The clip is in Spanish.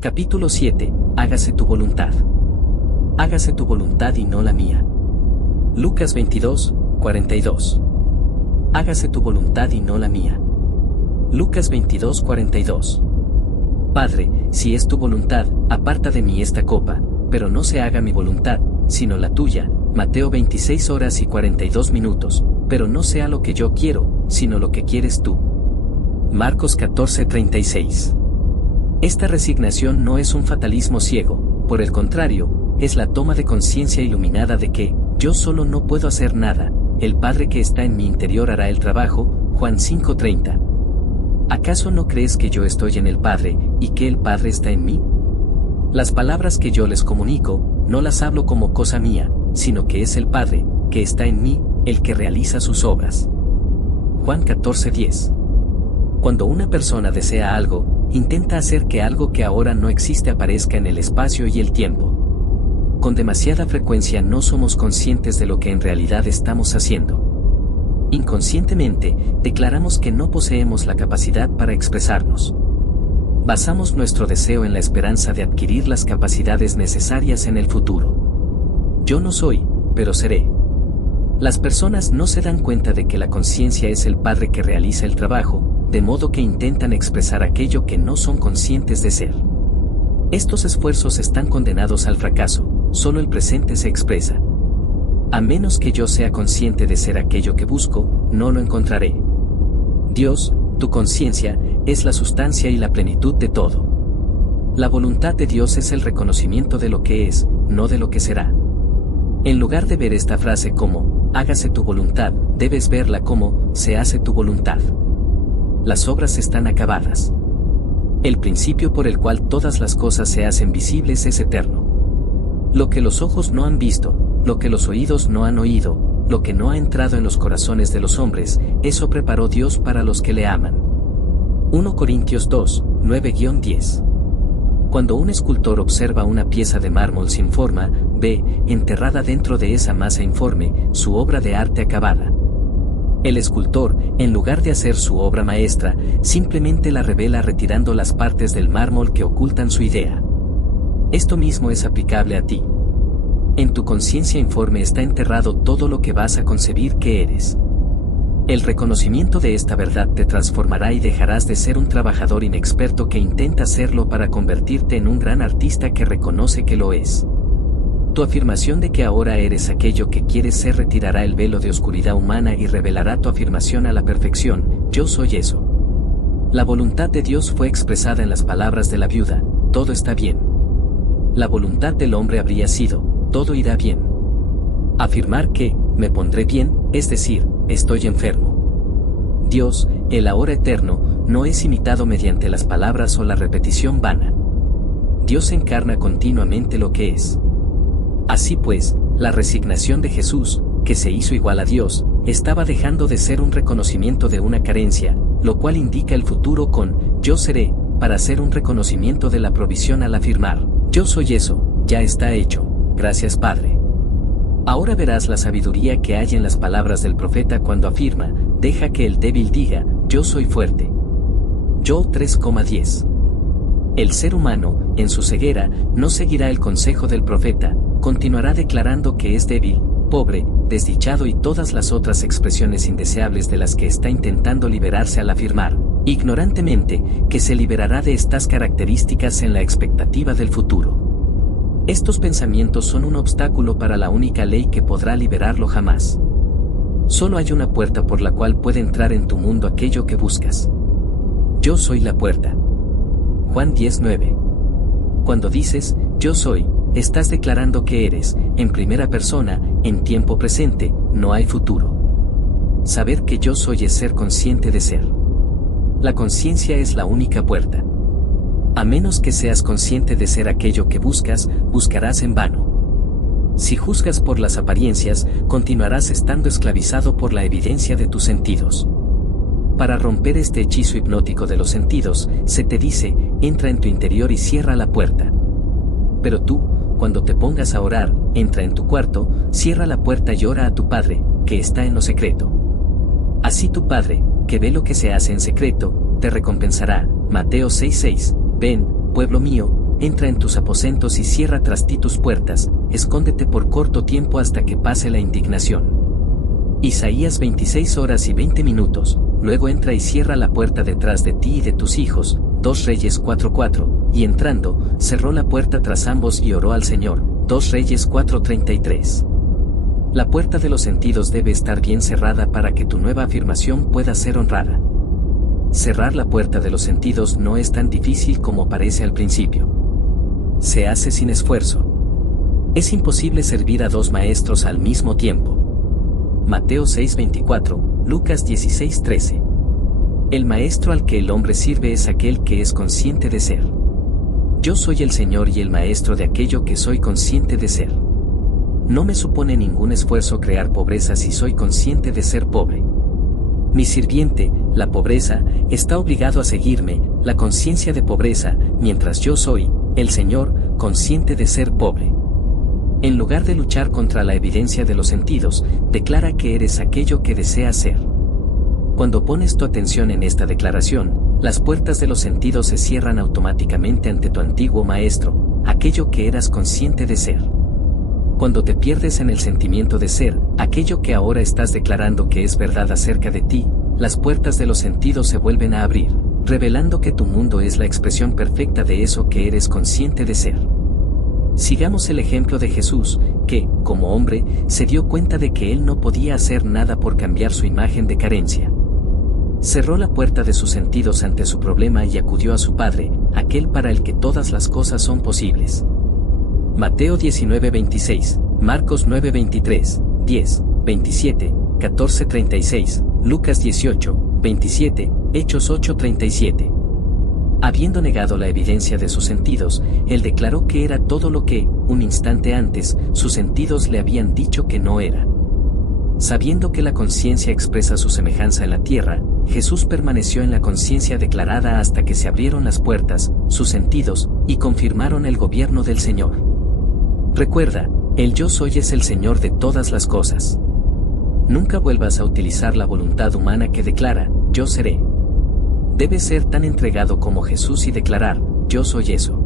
Capítulo 7. Hágase tu voluntad. Hágase tu voluntad y no la mía. Lucas 22, 42. Hágase tu voluntad y no la mía. Lucas 22, 42. Padre, si es tu voluntad, aparta de mí esta copa, pero no se haga mi voluntad, sino la tuya. Mateo 26 horas y 42 minutos, pero no sea lo que yo quiero, sino lo que quieres tú. Marcos 14, 36. Esta resignación no es un fatalismo ciego, por el contrario, es la toma de conciencia iluminada de que, yo solo no puedo hacer nada, el Padre que está en mi interior hará el trabajo. Juan 5:30. ¿Acaso no crees que yo estoy en el Padre, y que el Padre está en mí? Las palabras que yo les comunico, no las hablo como cosa mía, sino que es el Padre, que está en mí, el que realiza sus obras. Juan 14:10. Cuando una persona desea algo, intenta hacer que algo que ahora no existe aparezca en el espacio y el tiempo. Con demasiada frecuencia no somos conscientes de lo que en realidad estamos haciendo. Inconscientemente, declaramos que no poseemos la capacidad para expresarnos. Basamos nuestro deseo en la esperanza de adquirir las capacidades necesarias en el futuro. Yo no soy, pero seré. Las personas no se dan cuenta de que la conciencia es el Padre que realiza el trabajo, de modo que intentan expresar aquello que no son conscientes de ser. Estos esfuerzos están condenados al fracaso, solo el presente se expresa. A menos que yo sea consciente de ser aquello que busco, no lo encontraré. Dios, tu conciencia, es la sustancia y la plenitud de todo. La voluntad de Dios es el reconocimiento de lo que es, no de lo que será. En lugar de ver esta frase como, hágase tu voluntad, debes verla como, se hace tu voluntad. Las obras están acabadas. El principio por el cual todas las cosas se hacen visibles es eterno. Lo que los ojos no han visto, lo que los oídos no han oído, lo que no ha entrado en los corazones de los hombres, eso preparó Dios para los que le aman. 1 Corintios 2, 9-10. Cuando un escultor observa una pieza de mármol sin forma, ve, enterrada dentro de esa masa informe, su obra de arte acabada. El escultor, en lugar de hacer su obra maestra, simplemente la revela retirando las partes del mármol que ocultan su idea. Esto mismo es aplicable a ti. En tu conciencia informe está enterrado todo lo que vas a concebir que eres. El reconocimiento de esta verdad te transformará y dejarás de ser un trabajador inexperto que intenta serlo para convertirte en un gran artista que reconoce que lo es. Tu afirmación de que ahora eres aquello que quieres ser retirará el velo de oscuridad humana y revelará tu afirmación a la perfección, yo soy eso. La voluntad de Dios fue expresada en las palabras de la viuda, todo está bien. La voluntad del hombre habría sido, todo irá bien. Afirmar que, me pondré bien, es decir, estoy enfermo. Dios, el ahora eterno, no es imitado mediante las palabras o la repetición vana. Dios encarna continuamente lo que es. Así pues, la resignación de Jesús, que se hizo igual a Dios, estaba dejando de ser un reconocimiento de una carencia, lo cual indica el futuro con, yo seré, para ser un reconocimiento de la provisión al afirmar, yo soy eso, ya está hecho, gracias Padre. Ahora verás la sabiduría que hay en las palabras del profeta cuando afirma, deja que el débil diga, yo soy fuerte. Job 3,10. El ser humano, en su ceguera, no seguirá el consejo del profeta, continuará declarando que es débil, pobre, desdichado y todas las otras expresiones indeseables de las que está intentando liberarse al afirmar, ignorantemente, que se liberará de estas características en la expectativa del futuro. Estos pensamientos son un obstáculo para la única ley que podrá liberarlo jamás. Solo hay una puerta por la cual puede entrar en tu mundo aquello que buscas. Yo soy la puerta. Juan 10:9. Cuando dices, yo soy, estás declarando que eres, en primera persona, en tiempo presente, no hay futuro. Saber que yo soy es ser consciente de ser. La conciencia es la única puerta. A menos que seas consciente de ser aquello que buscas, buscarás en vano. Si juzgas por las apariencias, continuarás estando esclavizado por la evidencia de tus sentidos. Para romper este hechizo hipnótico de los sentidos, se te dice, entra en tu interior y cierra la puerta. Pero tú, cuando te pongas a orar, entra en tu cuarto, cierra la puerta y ora a tu Padre, que está en lo secreto. Así tu Padre, que ve lo que se hace en secreto, te recompensará. Mateo 6:6. Ven, pueblo mío, entra en tus aposentos y cierra tras ti tus puertas, escóndete por corto tiempo hasta que pase la indignación. Isaías 26 horas y 20 minutos, luego entra y cierra la puerta detrás de ti y de tus hijos, 2 Reyes 4:4, y entrando, cerró la puerta tras ambos y oró al Señor, 2 Reyes 4:33. La puerta de los sentidos debe estar bien cerrada para que tu nueva afirmación pueda ser honrada. Cerrar la puerta de los sentidos no es tan difícil como parece al principio. Se hace sin esfuerzo. Es imposible servir a 2 maestros al mismo tiempo. Mateo 6:24, Lucas 16:13. El maestro al que el hombre sirve es aquel que es consciente de ser. Yo soy el Señor y el maestro de aquello que soy consciente de ser. No me supone ningún esfuerzo crear pobreza si soy consciente de ser pobre. Mi sirviente, la pobreza, está obligado a seguirme, la conciencia de pobreza, mientras yo soy, el Señor, consciente de ser pobre. En lugar de luchar contra la evidencia de los sentidos, declara que eres aquello que deseas ser. Cuando pones tu atención en esta declaración, las puertas de los sentidos se cierran automáticamente ante tu antiguo maestro, aquello que eras consciente de ser. Cuando te pierdes en el sentimiento de ser, aquello que ahora estás declarando que es verdad acerca de ti, las puertas de los sentidos se vuelven a abrir, revelando que tu mundo es la expresión perfecta de eso que eres consciente de ser. Sigamos el ejemplo de Jesús, que, como hombre, se dio cuenta de que él no podía hacer nada por cambiar su imagen de carencia. Cerró la puerta de sus sentidos ante su problema y acudió a su Padre, aquel para el que todas las cosas son posibles. Mateo 19:26, Marcos 9:23, 10, 27, 14:36, Lucas 18:27, Hechos 8:37. Habiendo negado la evidencia de sus sentidos, él declaró que era todo lo que, un instante antes, sus sentidos le habían dicho que no era. Sabiendo que la conciencia expresa su semejanza en la tierra, Jesús permaneció en la conciencia declarada hasta que se abrieron las puertas, sus sentidos, y confirmaron el gobierno del Señor. Recuerda, el yo soy es el Señor de todas las cosas. Nunca vuelvas a utilizar la voluntad humana que declara, yo seré. Debes ser tan entregado como Jesús y declarar, yo soy eso.